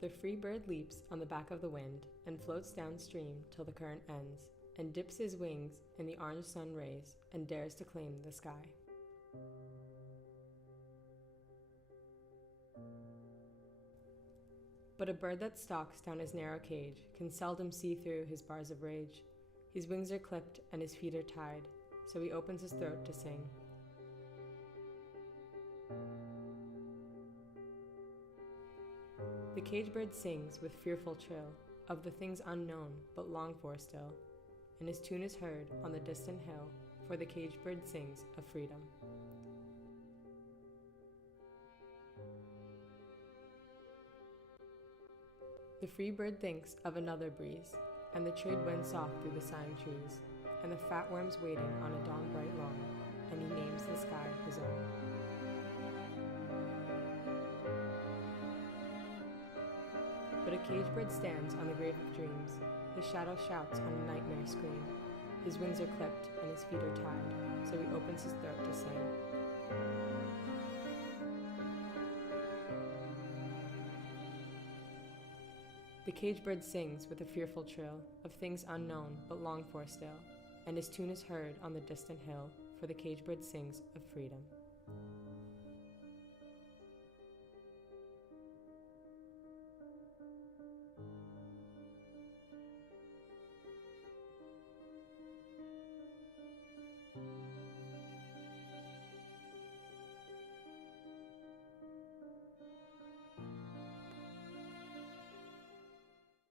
The free bird leaps on the back of the wind and floats downstream till the current ends, and dips his wings in the orange sun rays and dares to claim the sky. But a bird that stalks down his narrow cage can seldom see through his bars of rage. His wings are clipped and his feet are tied, so he opens his throat to sing. The cage bird sings with fearful trill of the things unknown but longed for still, and his tune is heard on the distant hill, for the cage bird sings of freedom. The free bird thinks of another breeze, and the trade winds soft through the sighing trees, and the fat worms waiting on a dawn bright long, and he names the sky his own. But a cage bird stands on the grave of dreams, his shadow shouts on a nightmare scream. His wings are clipped and his feet are tied, so he opens his throat to sing. The cage bird sings with a fearful trill of things unknown but longed for still, and his tune is heard on the distant hill, for the cage bird sings of freedom.